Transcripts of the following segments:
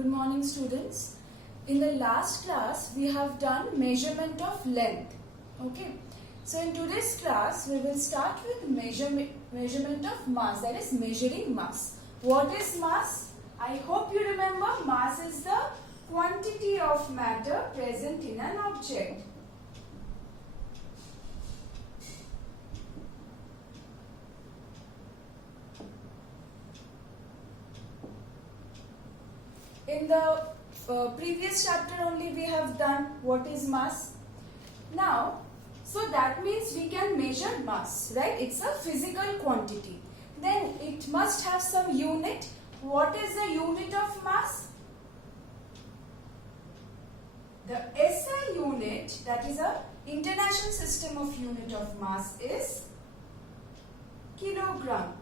Good morning, students. In the last class, we have done measurement of length. Okay. So in today's class, we will start with measurement of mass, that is measuring mass. What is mass? I hope you remember mass is the quantity of matter present in an object. In the previous chapter only we have done what is mass. Now, so that means we can measure mass, right? It's a physical quantity. Then it must have some unit. What is the unit of mass? The SI unit, that is a international system of unit of mass, is kilogram.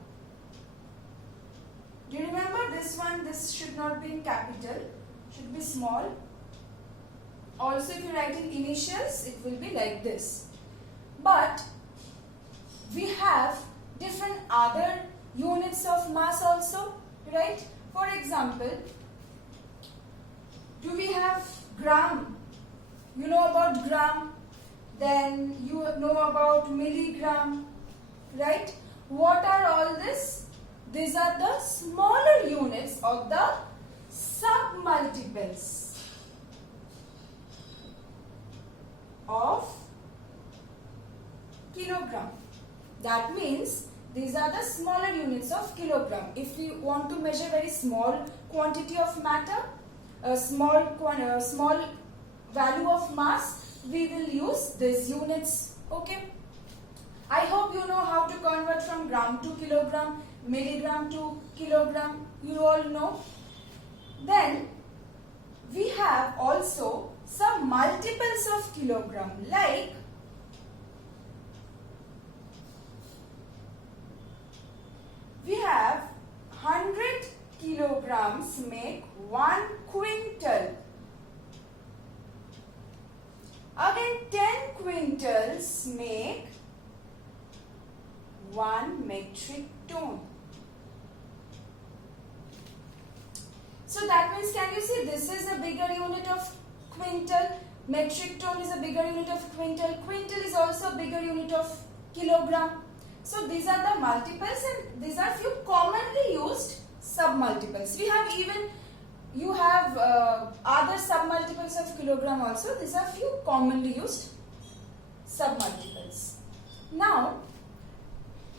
Do you remember this one? This should not be in capital, should be small. Also, if you write in initials, it will be like this. But we have different other units of mass also, right? For example, do we have gram? You know about gram, then you know about milligram, right? What are all this? These are the smaller units of the submultiples of kilogram. That means these are the smaller units of kilogram. If we want to measure very small quantity of matter, a small value of mass, we will use these units. Okay. I hope you know how to convert from gram to kilogram, milligram to kilogram. You all know. Then we have also some multiples of kilogram, like we have 100 kilograms make 1 quintal. Again 10 quintals make 1 metric ton. So that means, can you see, this is a bigger unit of quintal, metric ton is a bigger unit of quintal, quintal is also a bigger unit of kilogram. So these are the multiples and these are few commonly used submultiples. We have even, you have other submultiples of kilogram also. These are few commonly used submultiples. Now,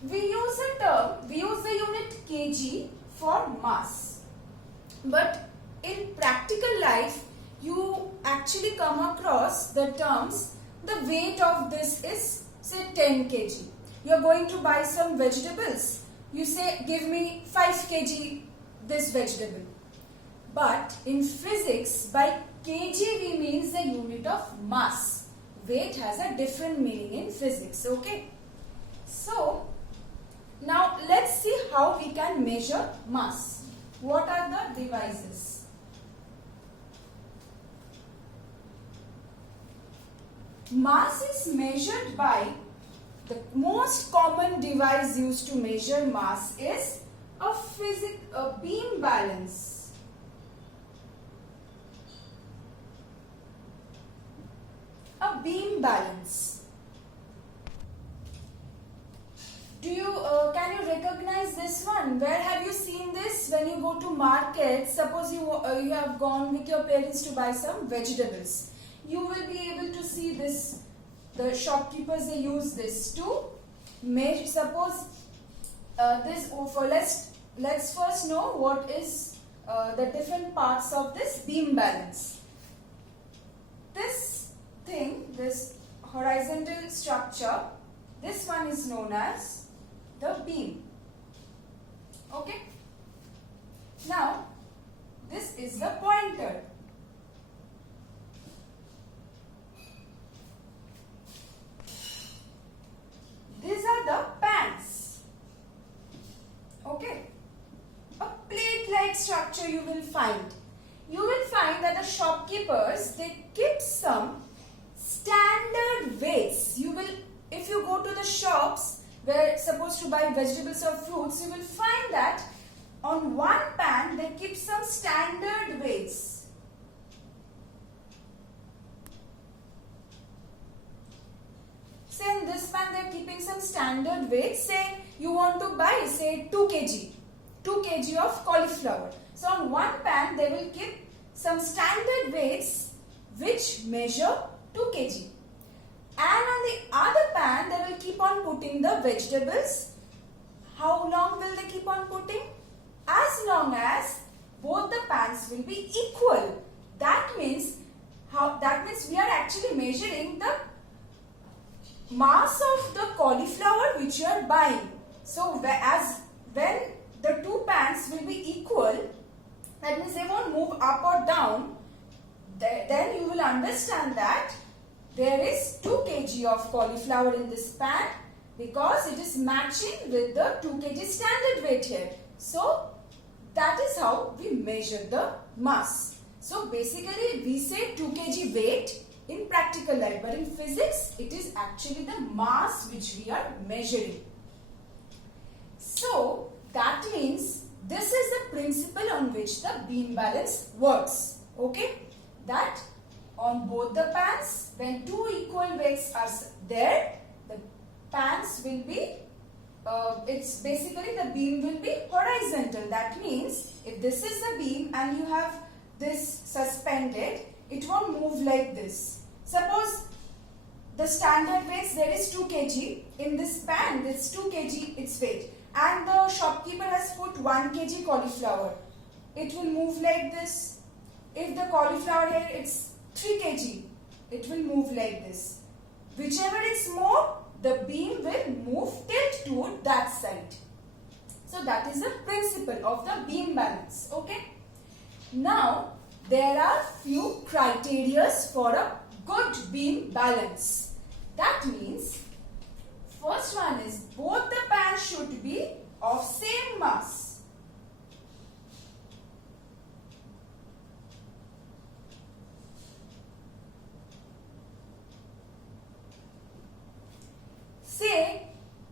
we use the unit kg for mass. But in practical life, you actually come across the terms, the weight of this is say 10 kg. You are going to buy some vegetables. You say, give me 5 kg this vegetable. But in physics, by kg we means the unit of mass. Weight has a different meaning in physics. Okay. So, now let's see how we can measure mass. What are the devices? Mass is measured by, the most common device used to measure mass is a beam balance. A beam balance. Do you can you recognize this one? Where have you seen this? When you go to market, suppose you have gone with your parents to buy some vegetables, you will be able to see this. The shopkeepers, they use this to measure. Suppose this. Let's first know what is the different parts of this beam balance. This thing, this horizontal structure, this one is known as the beam. Okay. Now, this is the pointer. These are the pans. Okay. A plate-like structure you will find. You will find that the shopkeepers, they keep some standard weights. You will, if you go to the shops where supposed to buy vegetables or fruits, you will find that on one pan they keep some standard weights. giving some standard weights. Say you want to buy, say 2 kg of cauliflower. So on one pan they will keep some standard weights which measure 2 kg. And on the other pan they will keep on putting the vegetables. How long will they keep on putting? As long as both the pans will be equal. That means we are actually measuring the mass of the cauliflower which you are buying. So when the two pans will be equal, that means they won't move up or down, then you will understand that there is 2 kg of cauliflower in this pan because it is matching with the 2 kg standard weight here. So that is how we measure the mass. So basically we say 2 kg weight in practical life, but in physics it is actually the mass which we are measuring. So that means this is the principle on which the beam balance works. Okay, that on both the pans, when two equal weights are there, the pans will be it's basically the beam will be horizontal. That means if this is the beam and you have this suspended, it won't move like this. Suppose the standard weights, there is 2 kg in this pan, this 2 kg its weight, and the shopkeeper has put 1 kg cauliflower. It will move like this. If the cauliflower here it's 3 kg, it will move like this. Whichever is more, the beam will move tilt toward that side. So that is the principle of the beam balance. Okay. Now there are few criteria for a good beam balance. That means first one is both the pans should be of same mass. Say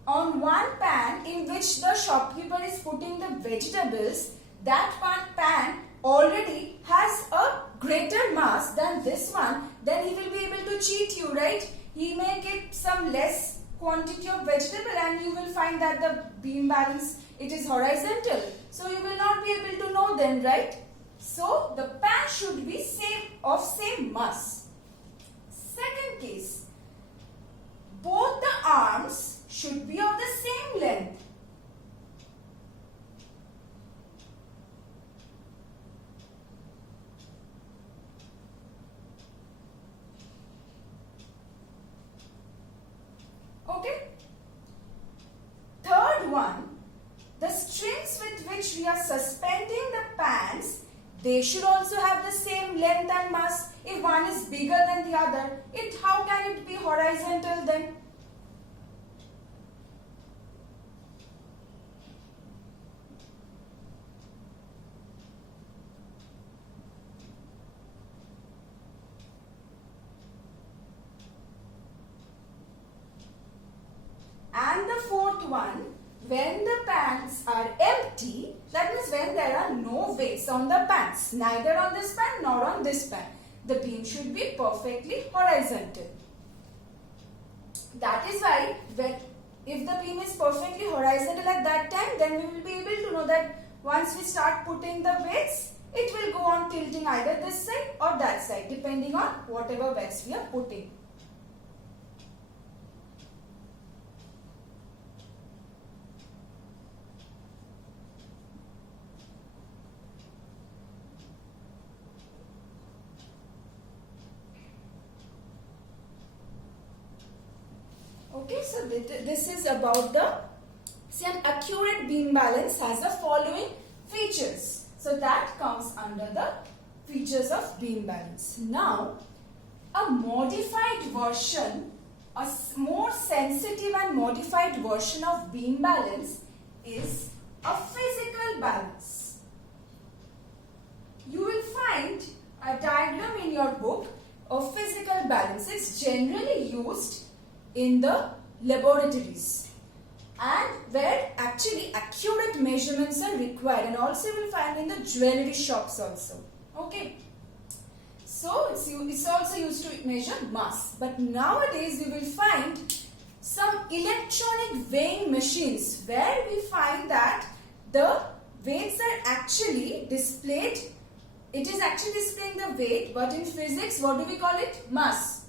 on one pan in which the shopkeeper is putting the vegetables, that pan already has a greater mass than this one, then he will be able to cheat you, right? He may get some less quantity of vegetable and you will find that the beam balance, it is horizontal. So you will not be able to know then, right? So the pan should be of same mass. Second case, both the arms should be of the same length. Okay. Third one, the strings with which we are suspending the pans, they should also have the same length and mass. If one is bigger than the other, how can it be horizontal then? And the fourth one, when the pans are empty, that means when there are no weights on the pans, neither on this pan nor on this pan, the beam should be perfectly horizontal. That is why if the beam is perfectly horizontal at that time, then we will be able to know that once we start putting the weights, it will go on tilting either this side or that side, depending on whatever weights we are putting. Okay, so this is about an accurate beam balance has the following features. So that comes under the features of beam balance. Now, a modified version, a more sensitive and modified version of beam balance is a physical balance. You will find a diagram in your book of physical balance. It's generally used in the laboratories and where actually accurate measurements are required, and also you will find in the jewelry shops also. Okay, so it's also used to measure mass, but nowadays you will find some electronic weighing machines where we find that the weights are actually displayed. It is actually displaying the weight, but in physics, what do we call it? Mass.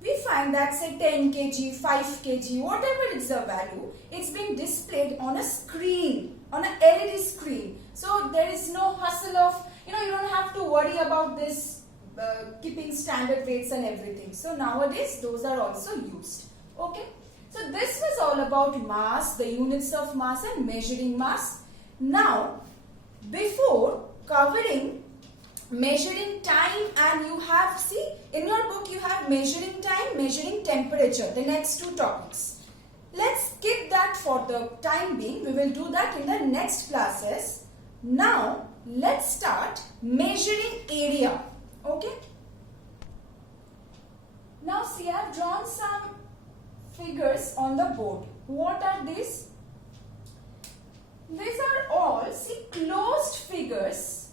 We find that say 10 kg, 5 kg, whatever is the value, it's being displayed on a screen, on an LED screen. So there is no hustle of, you don't have to worry about this keeping standard weights and everything. So nowadays, those are also used. Okay. So this was all about mass, the units of mass and measuring mass. Now, before covering measuring time, and you have, see, in your book you have measuring time, measuring temperature, the next two topics. Let's skip that for the time being. We will do that in the next classes. Now, let's start measuring area. Okay? Now, see, I have drawn some figures on the board. What are these? These are all, see, closed figures.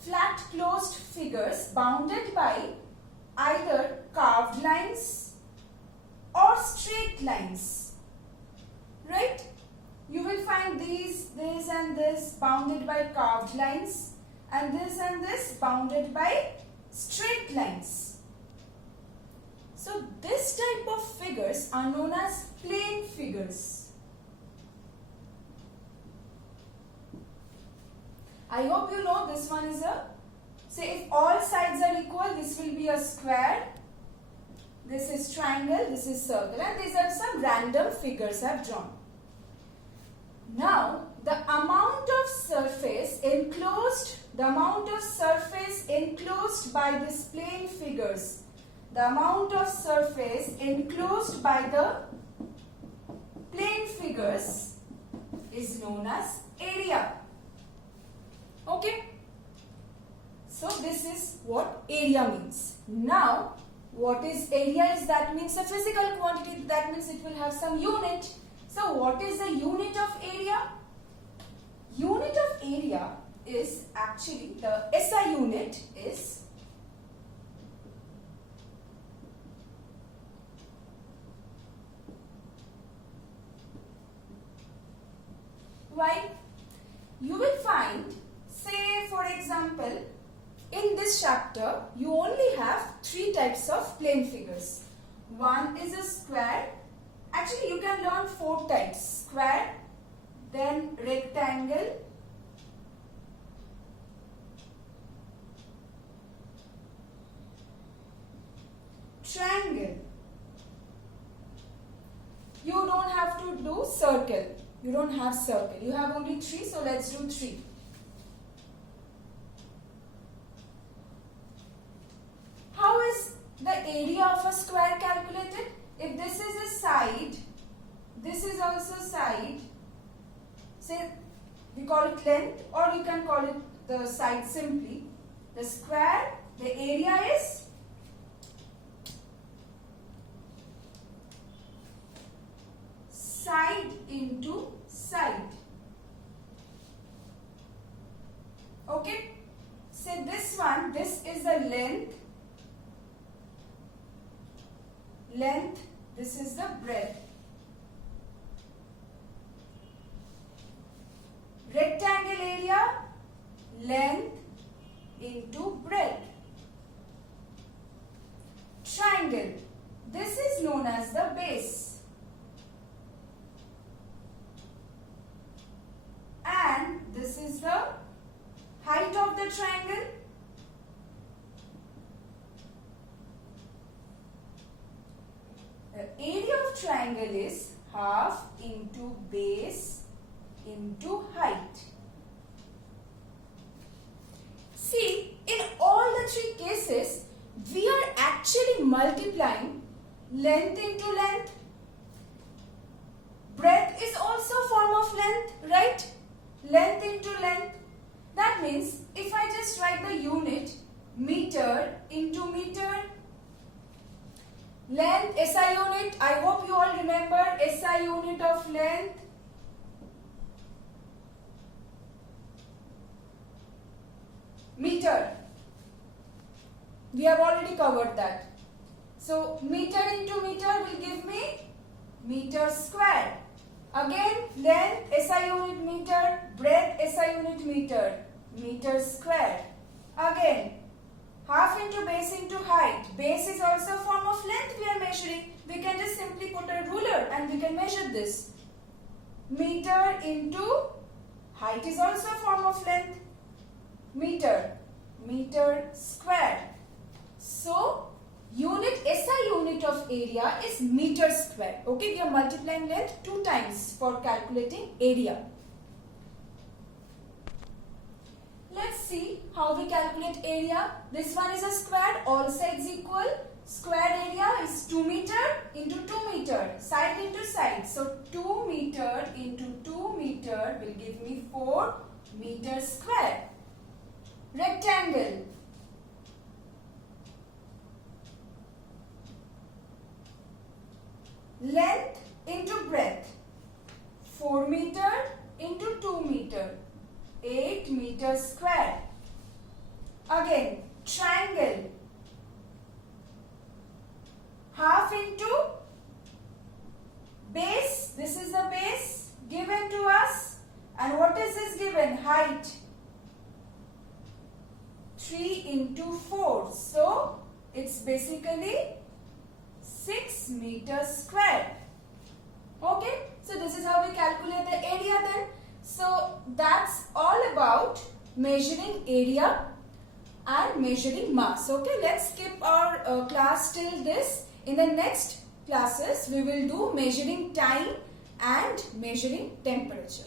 Flat closed figures bounded by either carved lines or straight lines, right? You will find these, this and this bounded by carved lines, and this bounded by straight lines. So this type of figures are known as plane figures. I hope you know this one is a, say if all sides are equal, this will be a square, this is triangle, this is circle, and these are some random figures I have drawn. Now, the amount of surface enclosed by these plane figures, the amount of surface enclosed by the plane figures is known as area. Okay, so this is what area means. Now, what is area? Is that means a physical quantity, that means it will have some unit. So, what is the unit of area? Unit of area is actually, the SI unit is why? You will find, say for example, in this chapter you only have 3 types of plane figures. One is a square. Actually you can learn 4 types. Square, then rectangle, triangle. You don't have to do circle. You don't have circle. You have only 3, so let's do 3. How is the area of a square calculated? If this is a side, this is also side, say we call it length, or you can call it the side simply. The square, the area is side into side. Okay, say this one, this is the length, this is the breadth. Rectangle area, length into breadth. Triangle, this is known as the base. And this is the height of the triangle. The area of triangle is half into base into height. See, in all the 3 cases, we are actually multiplying length into length. Breadth is also a form of length, right? Length into length. That means if I just write the unit meter into meter, length, SI unit, I hope you all remember SI unit of length. Meter. We have already covered that. So meter into meter will give me meter square. Again, length SI unit meter, breadth SI unit meter, meter square. Again, half into base into height. Base is also a form of length we are measuring. We can just simply put a ruler and we can measure this. Meter into height is also a form of length. Meter, meter square. So, SI unit of area is meter square. Okay, we are multiplying length 2 times for calculating area. Let's see how we calculate area. This one is a square, all sides equal. Square area is 2 meter into 2 meter, side into side. So 2 meter into 2 meter will give me 4 meter square. Rectangle. Length into breadth. 4 meter into 2 meter. 8 meter square. Again, triangle. Half into base. This is the base given to us. And what is this given? Height. 3 into 4. So, it's basically 6 meters square. Okay. So, this is how we calculate the area then. So, that's all about measuring area and measuring mass. Okay. Let's skip our class till this. In the next classes, we will do measuring time and measuring temperature.